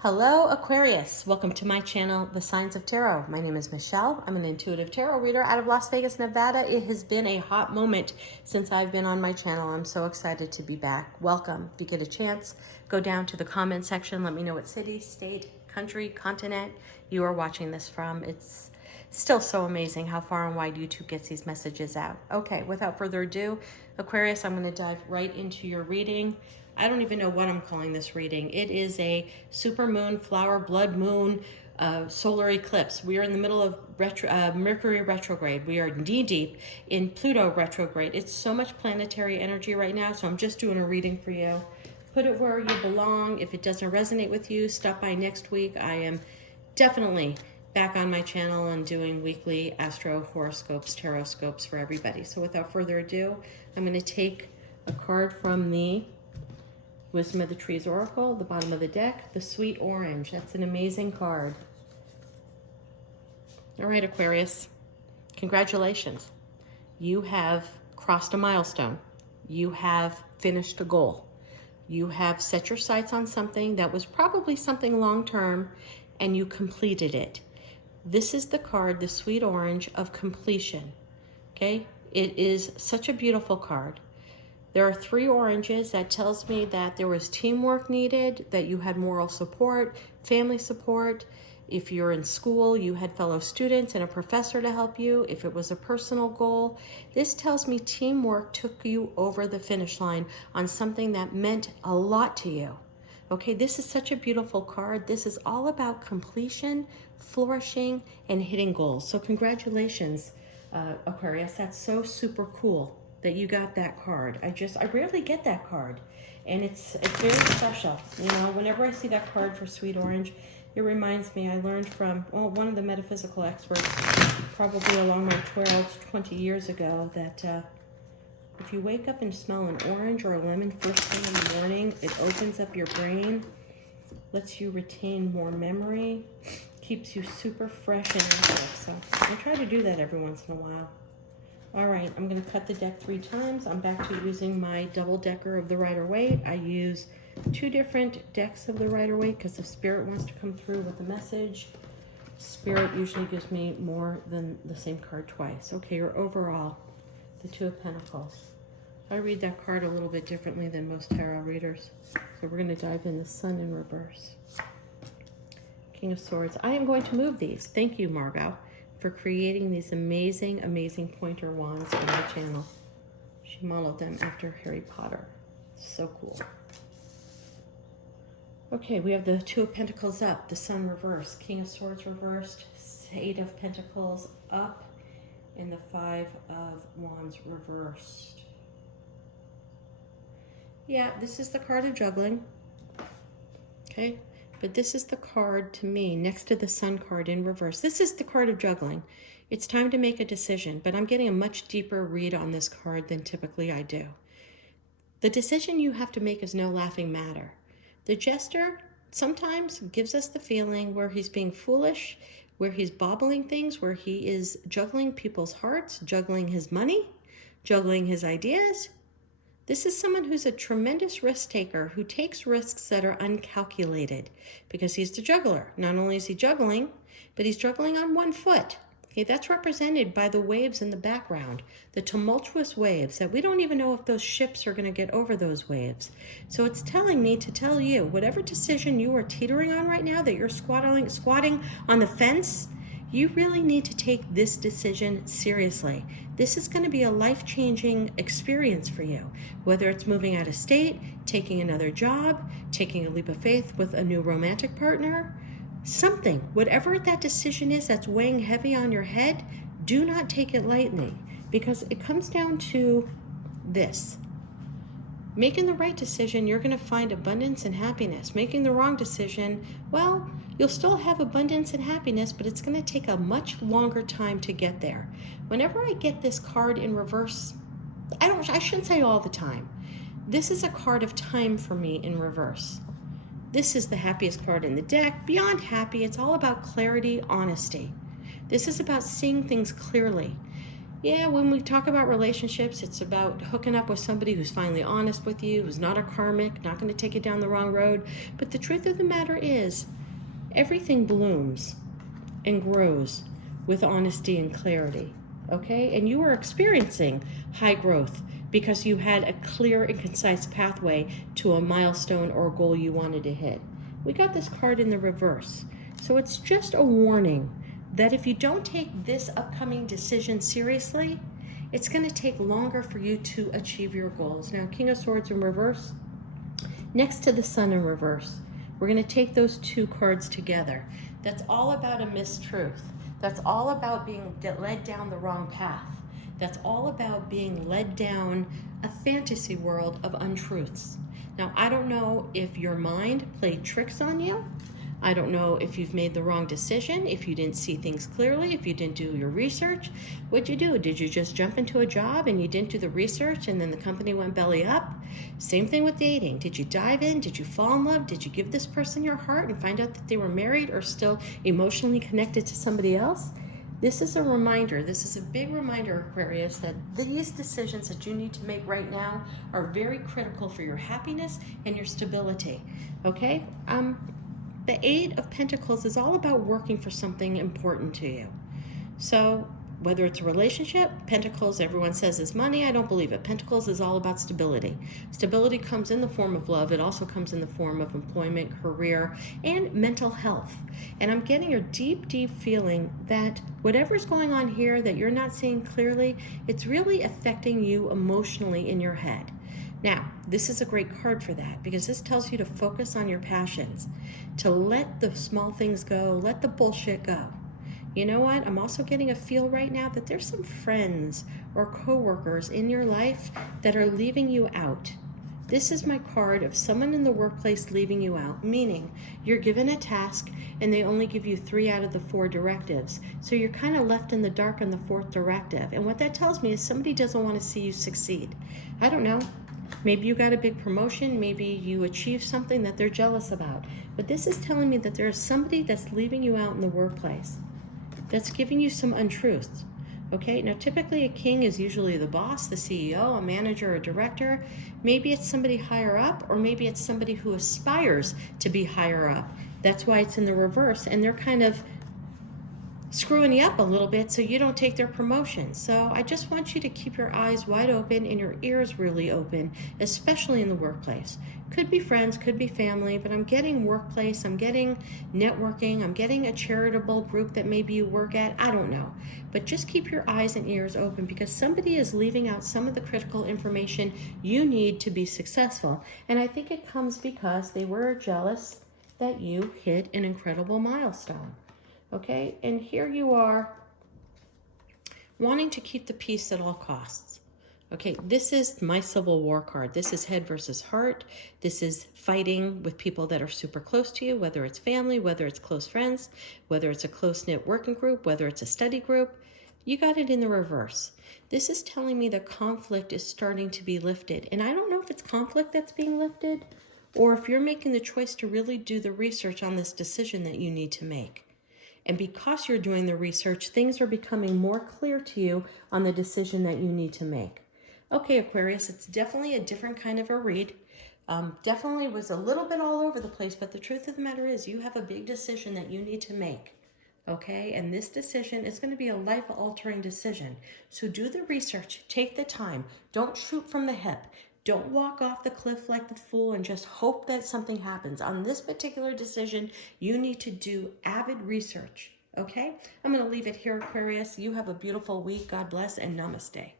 Hello, Aquarius. Welcome to my channel, The Signs of Tarot. My name is Michelle. I'm an intuitive tarot reader out of Las Vegas, Nevada. It has been a hot moment since I've been on my channel. I'm so excited to be back. Welcome. If you get a chance, go down to the comment section. Let me know what city, state, country, continent you are watching this from. It's still so amazing how far and wide YouTube gets these messages out. Okay, without further ado, Aquarius, I'm going to dive right into your reading. I don't even know what I'm calling this reading. It is a super moon, flower, blood moon, solar eclipse. We are in the middle of Mercury retrograde. We are knee deep in Pluto retrograde. It's so much planetary energy right now, so I'm just doing a reading for you. Put it where you belong. If it doesn't resonate with you, stop by next week. I am definitely back on my channel and doing weekly astro horoscopes, tarot scopes for everybody. So without further ado, I'm going to take a card from the Wisdom of the Trees Oracle, the bottom of the deck, the Sweet Orange. That's an amazing card. All right, Aquarius, congratulations. You have crossed a milestone. You have finished a goal. You have set your sights on something that was probably something long-term, and you completed it. This is the card, the Sweet Orange, of completion, okay? It is such a beautiful card. There are 3 oranges. That tells me that there was teamwork needed, that you had moral support, family support. If you're in school, you had fellow students and a professor to help you. If it was a personal goal, this tells me teamwork took you over the finish line on something that meant a lot to you. Okay, this is such a beautiful card. This is all about completion, flourishing, and hitting goals. So congratulations, Aquarius. That's so super cool that you got that card. I rarely get that card, and it's very special. You know, whenever I see that card for Sweet Orange, it reminds me, I learned from, well, one of the metaphysical experts, probably along my 20 years ago, that if you wake up and smell an orange or a lemon first thing in the morning, it opens up your brain, lets you retain more memory, keeps you super fresh and active. So I try to do that every once in a while. All right, I'm going to cut the deck 3 times. I'm back to using my double decker of the Rider-Waite. I use 2 different decks of the Rider-Waite because the Spirit wants to come through with a message. Spirit usually gives me more than the same card twice. Okay, your overall, the 2 of Pentacles. I read that card a little bit differently than most tarot readers. So we're going to dive in the Sun in reverse. King of Swords. I am going to move these. Thank you, Margot, for creating these amazing, amazing pointer wands for my channel. She modeled them after Harry Potter. So cool. Okay, we have the 2 of Pentacles up, the Sun reversed, King of Swords reversed, 8 of Pentacles up, and the 5 of Wands reversed. Yeah, this is the card of juggling. Okay, but this is the card to me next to the Sun card in reverse. This is the card of juggling. It's time to make a decision, but I'm getting a much deeper read on this card than typically I do. The decision you have to make is no laughing matter. The Jester sometimes gives us the feeling where he's being foolish, where he's bobbling things, where he is juggling people's hearts, juggling his money, juggling his ideas. This is someone who's a tremendous risk taker, who takes risks that are uncalculated because he's the juggler. Not only is he juggling, but he's juggling on one foot. Okay, that's represented by the waves in the background, the tumultuous waves that we don't even know if those ships are going to get over those waves. So it's telling me to tell you, whatever decision you are teetering on right now, that you're squatting on the fence, you really need to take this decision seriously. This is going to be a life-changing experience for you, whether it's moving out of state, taking another job, taking a leap of faith with a new romantic partner, something, whatever that decision is that's weighing heavy on your head, do not take it lightly, because it comes down to this. Making the right decision, you're going to find abundance and happiness. Making the wrong decision, well, you'll still have abundance and happiness, but it's going to take a much longer time to get there. Whenever I get this card in reverse, I shouldn't say all the time. This is a card of time for me in reverse. This is the happiest card in the deck. Beyond happy, it's all about clarity, honesty. This is about seeing things clearly. Yeah, when we talk about relationships, it's about hooking up with somebody who's finally honest with you, who's not a karmic, not going to take you down the wrong road. But the truth of the matter is, everything blooms and grows with honesty and clarity. Okay? And you are experiencing high growth because you had a clear and concise pathway to a milestone or a goal you wanted to hit. We got this card in the reverse. So it's just a warning that if you don't take this upcoming decision seriously, it's going to take longer for you to achieve your goals. Now, King of Swords in reverse, next to the Sun in reverse, we're going to take those two cards together. That's all about a mistruth. That's all about being led down the wrong path. That's all about being led down a fantasy world of untruths. Now, I don't know if your mind played tricks on you. I don't know if you've made the wrong decision, if you didn't see things clearly, if you didn't do your research. What'd you do? Did you just jump into a job and you didn't do the research and then the company went belly up? Same thing with dating. Did you dive in? Did you fall in love? Did you give this person your heart and find out that they were married or still emotionally connected to somebody else? This is a reminder, this is a big reminder, Aquarius, that these decisions that you need to make right now are very critical for your happiness and your stability, okay? The Eight of Pentacles is all about working for something important to you. So whether it's a relationship, Pentacles, everyone says is money. I don't believe it. Pentacles is all about stability. Stability comes in the form of love. It also comes in the form of employment, career, and mental health. And I'm getting a deep, deep feeling that whatever's going on here that you're not seeing clearly, it's really affecting you emotionally in your head. Now, this is a great card for that because this tells you to focus on your passions, to let the small things go, let the bullshit go. You know what? I'm also getting a feel right now that there's some friends or coworkers in your life that are leaving you out. This is my card of someone in the workplace leaving you out, meaning you're given a task and they only give you 3 out of the 4 directives. So you're kind of left in the dark on the 4th directive. And what that tells me is somebody doesn't want to see you succeed. I don't know. Maybe you got a big promotion, maybe you achieved something that they're jealous about. But this is telling me that there's somebody that's leaving you out in the workplace, that's giving you some untruths. Okay, now typically a king is usually the boss, the CEO, a manager, a director. Maybe it's somebody higher up, or maybe it's somebody who aspires to be higher up. That's why it's in the reverse, and they're kind of screwing you up a little bit so you don't take their promotion. So I just want you to keep your eyes wide open and your ears really open, especially in the workplace. Could be friends, could be family, but I'm getting workplace, I'm getting networking, I'm getting a charitable group that maybe you work at, I don't know. But just keep your eyes and ears open because somebody is leaving out some of the critical information you need to be successful. And I think it comes because they were jealous that you hit an incredible milestone. Okay, and here you are wanting to keep the peace at all costs. Okay, this is my Civil War card. This is head versus heart. This is fighting with people that are super close to you, whether it's family, whether it's close friends, whether it's a close-knit working group, whether it's a study group. You got it in the reverse. This is telling me that conflict is starting to be lifted. And I don't know if it's conflict that's being lifted or if you're making the choice to really do the research on this decision that you need to make. And because you're doing the research, things are becoming more clear to you on the decision that you need to make. Okay, Aquarius, it's definitely a different kind of a read. Definitely was a little bit all over the place, but the truth of the matter is you have a big decision that you need to make. Okay, and this decision is going to be a life-altering decision. So do the research, take the time, don't shoot from the hip. Don't walk off the cliff like the fool and just hope that something happens. On this particular decision, you need to do avid research, okay? I'm going to leave it here, Aquarius. You have a beautiful week. God bless and namaste.